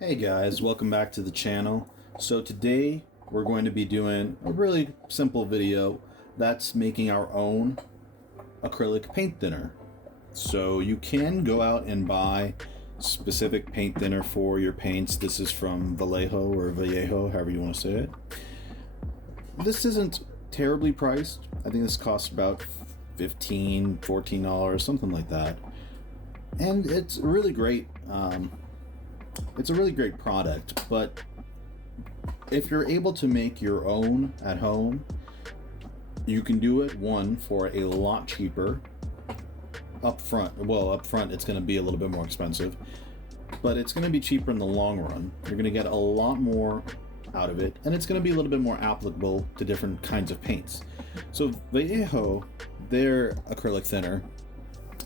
Hey guys, welcome back to the channel. So today we're going to be doing a really simple video that's making our own acrylic paint thinner. So you can go out and buy specific paint thinner for your paints. This is from Vallejo, however you want to say it. This isn't terribly priced. I think this costs about $15, $14, something like that. And it's really great. It's a really great product, but if you're able to make your own at home, you can do it, one, for a lot cheaper up front. Well, up front it's going to be a little bit more expensive, but it's going to be cheaper in the long run. You're going to get a lot more out of it, and it's going to be a little bit more applicable to different kinds of paints. So Vallejo, their acrylic thinner,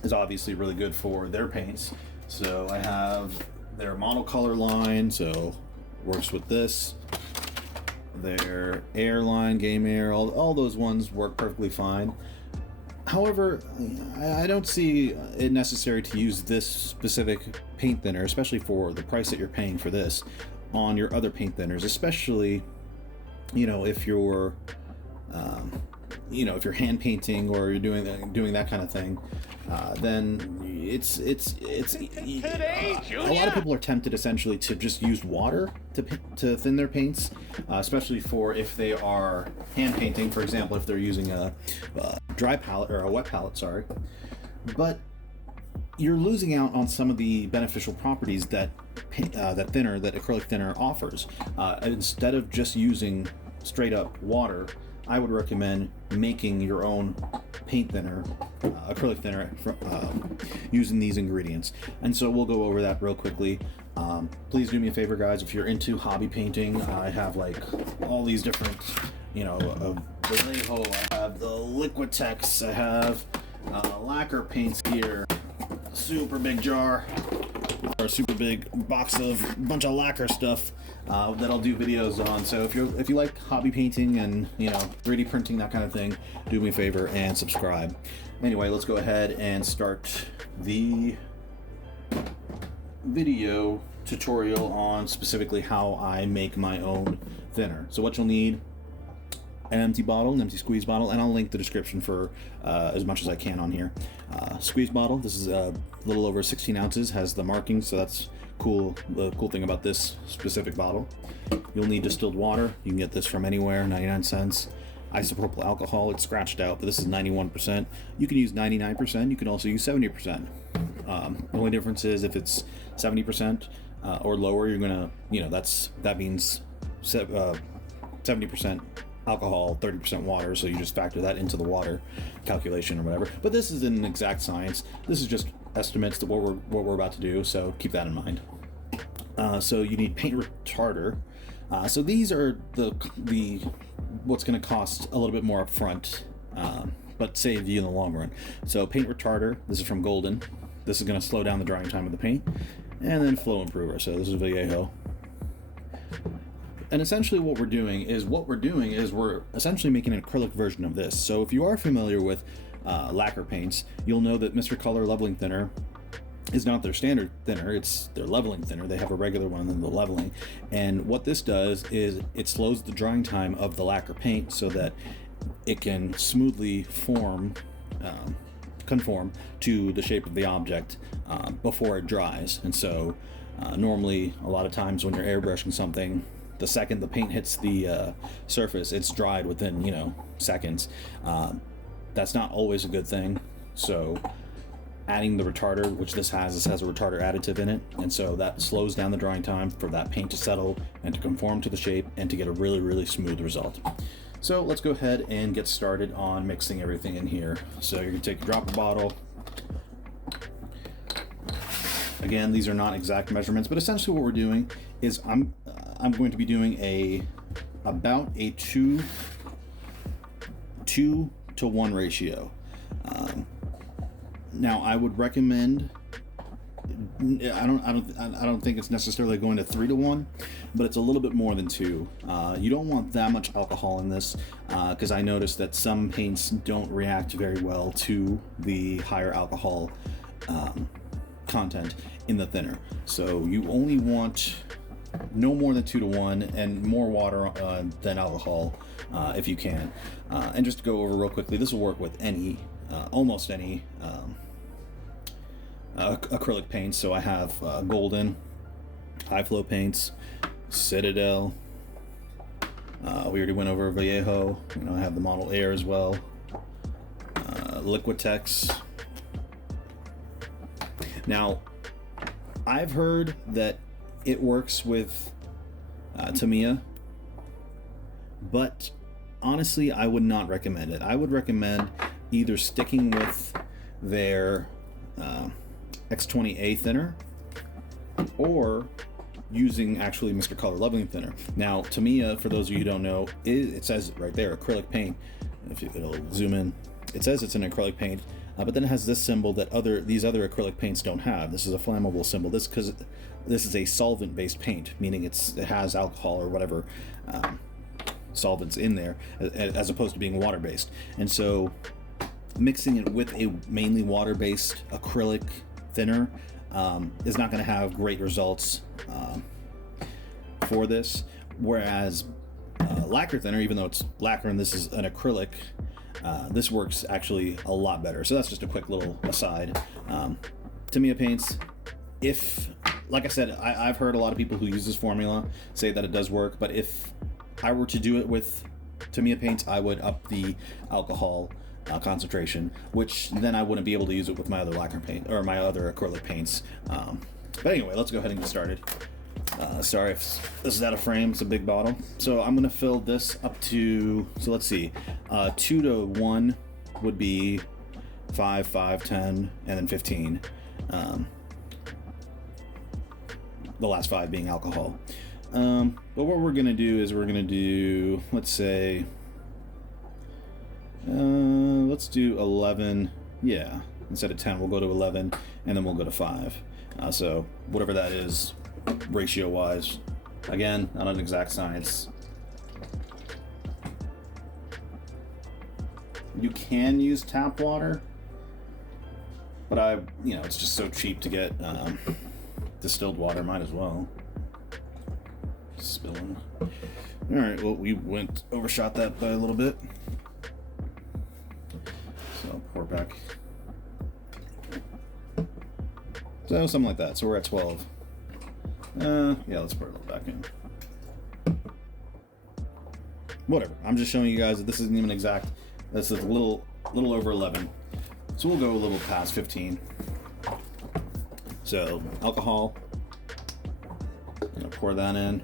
is obviously really good for their paints. So I have their monocolor line, so works with this. Their air line, game air, all those ones work perfectly fine. However, I don't see it necessary to use this specific paint thinner, especially for the price that you're paying for this, on your other paint thinners, especially, if you're if you're hand painting or you're doing that kind of thing, then it's a lot of people are tempted essentially to just use water to thin their paints, especially for if they are hand painting, for example, if they're using a dry palette or a wet palette, sorry. But you're losing out on some of the beneficial properties that acrylic thinner offers. Instead of just using straight up water, I would recommend making your own paint thinner, acrylic thinner, using these ingredients. And so we'll go over that real quickly. Please do me a favor, guys, if you're into hobby painting. I have like all these different, Vallejo, I have the Liquitex, I have lacquer paints here, super big jar, or a super big box of a bunch of lacquer stuff that I'll do videos on. So if you like hobby painting and 3D printing, that kind of thing, do me a favor and subscribe. Anyway, let's go ahead and start the video tutorial on specifically how I make my own thinner. So what you'll need: an empty bottle, an empty squeeze bottle, and I'll link the description for as much as I can on here. Squeeze bottle, this is a little over 16 ounces, has the markings, so that's cool. The cool thing about this specific bottle. You'll need distilled water. You can get this from anywhere, 99 cents. Isopropyl alcohol, it's scratched out, but this is 91%. You can use 99%, you can also use 70%. The only difference is if it's 70% or lower, you're gonna, that means 70% alcohol, 30% water, so you just factor that into the water calculation or whatever. But this isn't an exact science. This is just estimates to what we're about to do, so keep that in mind. So you need paint retarder. So these are the what's going to cost a little bit more up front, but save you in the long run. So paint retarder, this is from Golden. This is going to slow down the drying time of the paint. And then flow improver, so this is Vallejo. And essentially what we're doing is we're essentially making an acrylic version of this. So if you are familiar with lacquer paints, you'll know that Mr. Color leveling thinner is not their standard thinner, it's their leveling thinner. They have a regular one and then the leveling. And what this does is it slows the drying time of the lacquer paint so that it can smoothly conform to the shape of the object before it dries. And so normally a lot of times when you're airbrushing something, the second the paint hits the surface, it's dried within, seconds. That's not always a good thing. So adding the retarder, which this has a retarder additive in it, and so that slows down the drying time for that paint to settle and to conform to the shape and to get a really, really smooth result. So let's go ahead and get started on mixing everything in here. So you're gonna take a dropper bottle. Again, these are not exact measurements, but essentially what we're doing is I'm going to be doing about a 2-to-1 ratio. Now I would recommend, I don't think it's necessarily going to 3-to-1, but it's a little bit more than 2. You don't want that much alcohol in this because I noticed that some paints don't react very well to the higher alcohol content in the thinner. So you only want no more than 2 to 1, and more water than alcohol if you can. And just to go over real quickly, this will work with any, almost any acrylic paints. So I have Golden, High Flow paints, Citadel. We already went over Vallejo. I have the Model Air as well. Liquitex. Now, I've heard that it works with Tamiya, but honestly, I would not recommend it. I would recommend either sticking with their X20A thinner or using actually Mr. Color Loving thinner. Now, Tamiya, for those of you who don't know, it says right there, acrylic paint. If it'll zoom in, it says it's an acrylic paint, but then it has this symbol that these other acrylic paints don't have. This is a flammable symbol. This because this is a solvent-based paint, meaning it has alcohol or whatever solvents in there, as opposed to being water-based. And so, mixing it with a mainly water-based acrylic thinner is not going to have great results for this. Whereas lacquer thinner, even though it's lacquer and this is an acrylic, this works actually a lot better. So that's just a quick little aside. Tamiya paints, like I said, I've heard a lot of people who use this formula say that it does work, but if I were to do it with Tamiya paints, I would up the alcohol concentration, which then I wouldn't be able to use it with my other lacquer paint or my other acrylic paints. But anyway, let's go ahead and get started. Sorry if this is out of frame, it's a big bottle. So I'm gonna fill this up to, so let's see, 2 to 1 would be 5, 5, 10, and then 15. The last 5 being alcohol. But what we're gonna do is we're gonna do, let's say, let's do 11. Yeah, instead of 10, we'll go to 11, and then we'll go to 5. So whatever that is, ratio-wise. Again, not an exact science. You can use tap water, but it's just so cheap to get distilled water. Might as well. Spilling. All right. Well, we overshot that by a little bit. So pour back. So something like that. So we're at 12. Yeah, let's pour it a little back in. Whatever. I'm just showing you guys that this isn't even exact. That's a little over 11. So we'll go a little past 15. So alcohol. I'm gonna pour that in.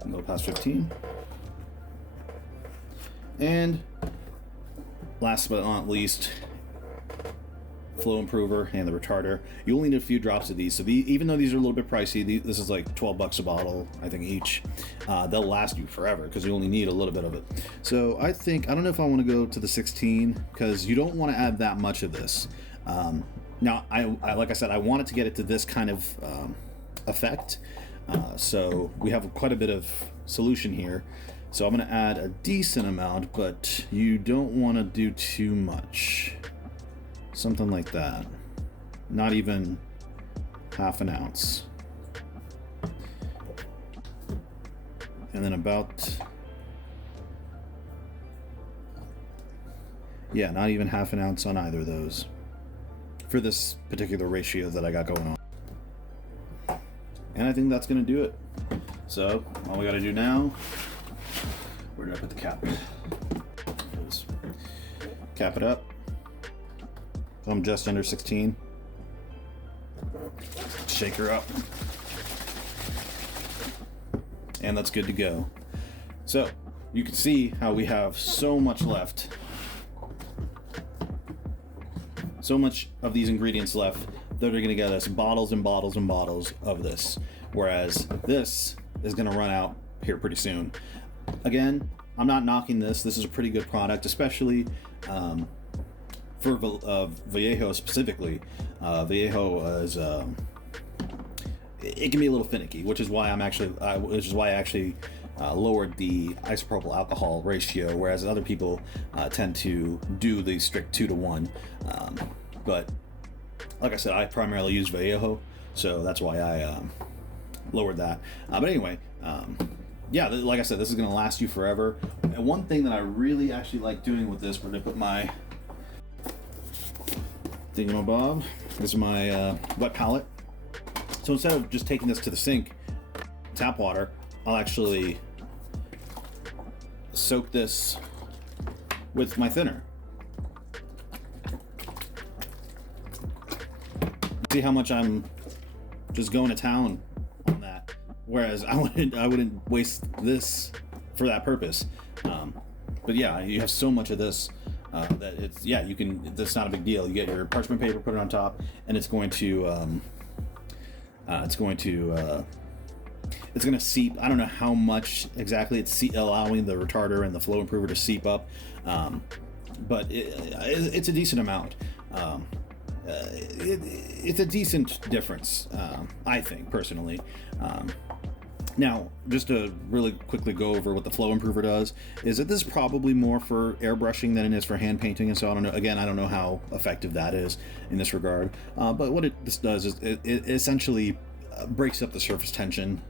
A little past 15. And last but not least, flow improver and the retarder. You only need a few drops of these. So even though these are a little bit pricey, this is like 12 bucks a bottle, I think, each. They'll last you forever because you only need a little bit of it. So I don't know if I want to go to the 16 because you don't want to add that much of this. Now, I like I said, I wanted to get it to this kind of effect. So we have quite a bit of solution here. So I'm going to add a decent amount, but you don't want to do too much. Something like that. Not even half an ounce. And then not even half an ounce on either of those for this particular ratio that I got going on. And I think that's going to do it. So all we got to do now, where did I put the cap? Cap it up. I'm just under 16. Shake her up. And that's good to go. So you can see how we have so much left. So much of these ingredients left that are going to get us bottles and bottles and bottles of this. Whereas this is going to run out here pretty soon. Again, I'm not knocking this. This is a pretty good product, especially for Vallejo specifically. Vallejo is it can be a little finicky, which is why I actually lowered the isopropyl alcohol ratio, whereas other people tend to do the strict 2-to-1. But like I said, I primarily use Vallejo, so that's why I lowered that. But anyway, yeah, like I said, this is going to last you forever. And one thing that I really actually like doing with this, we're going to put my thingamabob. This is my wet palette. So instead of just taking this to the sink, tap water, I'll actually soak this with my thinner. See how much I'm just going to town on that. Whereas I wouldn't waste this for that purpose. But yeah, you have so much of this that it's, yeah, you can. That's not a big deal. You get your parchment paper, put it on top, and it's going to seep. I don't know how much exactly it's allowing the retarder and the flow improver to seep up, but it's a decent amount. It's a decent difference, I think, personally. Now, just to really quickly go over what the flow improver does, is that this is probably more for airbrushing than it is for hand painting, and so I don't know. Again, I don't know how effective that is in this regard. But what this does is it essentially breaks up the surface tension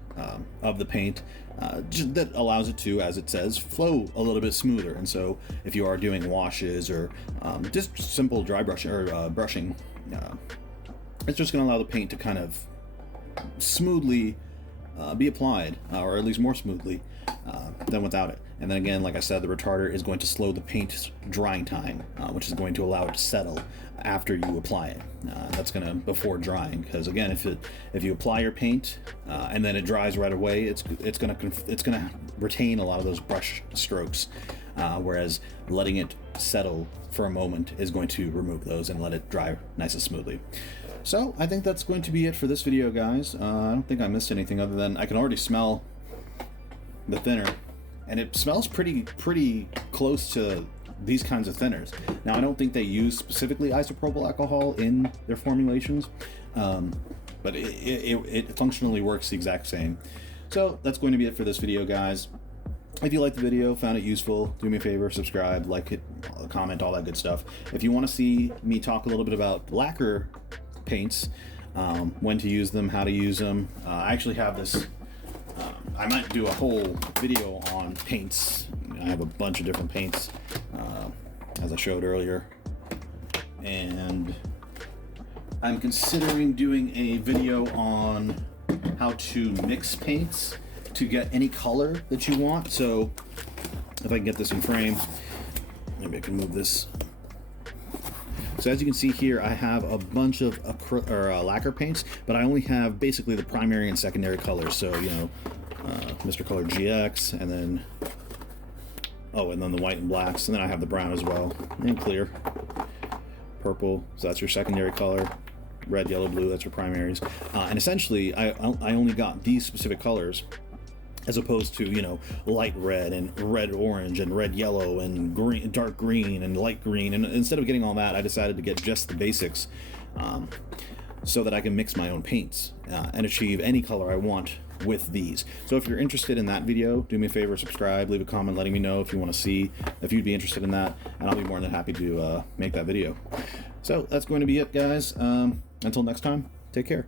of the paint, that allows it to, as it says, flow a little bit smoother. And so, if you are doing washes or just simple dry brushing or brushing, it's just going to allow the paint to kind of smoothly be applied, or at least more smoothly than without it. And then again, like I said, the retarder is going to slow the paint's drying time, which is going to allow it to settle after you apply it. That's gonna before drying, because again, if you apply your paint and then it dries right away, it's gonna retain a lot of those brush strokes, whereas letting it settle for a moment is going to remove those and let it dry nice and smoothly. So I think that's going to be it for this video, guys. I don't think I missed anything other than I can already smell the thinner, and it smells pretty close to these kinds of thinners. Now, I don't think they use specifically isopropyl alcohol in their formulations, but it functionally works the exact same. So that's going to be it for this video, guys. If you liked the video, found it useful, do me a favor, subscribe, like it, comment, all that good stuff. If you want to see me talk a little bit about lacquer paints, when to use them, how to use them, I actually have this. I might do a whole video on paints. I have a bunch of different paints, as I showed earlier, and I'm considering doing a video on how to mix paints to get any color that you want. So if I can get this in frame, maybe I can move this. So as you can see here, I have a bunch of lacquer paints, but I only have basically the primary and secondary colors. So, you know, Mr. Color GX, and then the white and blacks, and then I have the brown as well, and clear. Purple, so that's your secondary color. Red, yellow, blue, that's your primaries. And essentially, I only got these specific colors, as opposed to, you know, light red and red orange and red yellow and green, dark green and light green. And instead of getting all that, I decided to get just the basics, so that I can mix my own paints and achieve any color I want with these. So if you're interested in that video, do me a favor, subscribe, leave a comment letting me know if you want to see, if you'd be interested in that, and I'll be more than happy to make that video. So that's going to be it, guys. Until next time, take care.